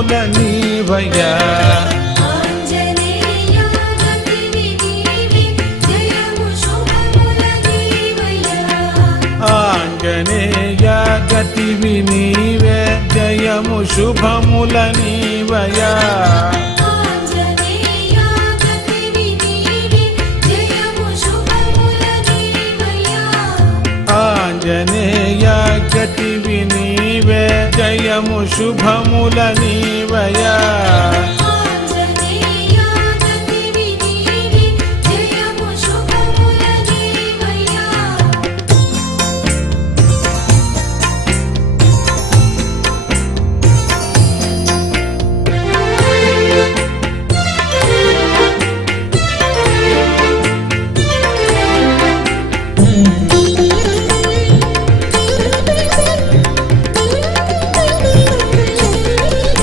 శుభముల నీవయా ఆంజనేయ గతివి నీవే జయము శుభముల నీవయ్యా. ఆంజనేయ గతివి నీవే జయము శుభముల నీవయా ఆంజనేయ గతివి నీవే జయము శుభముల నీవయ్యా ఆంజనేయ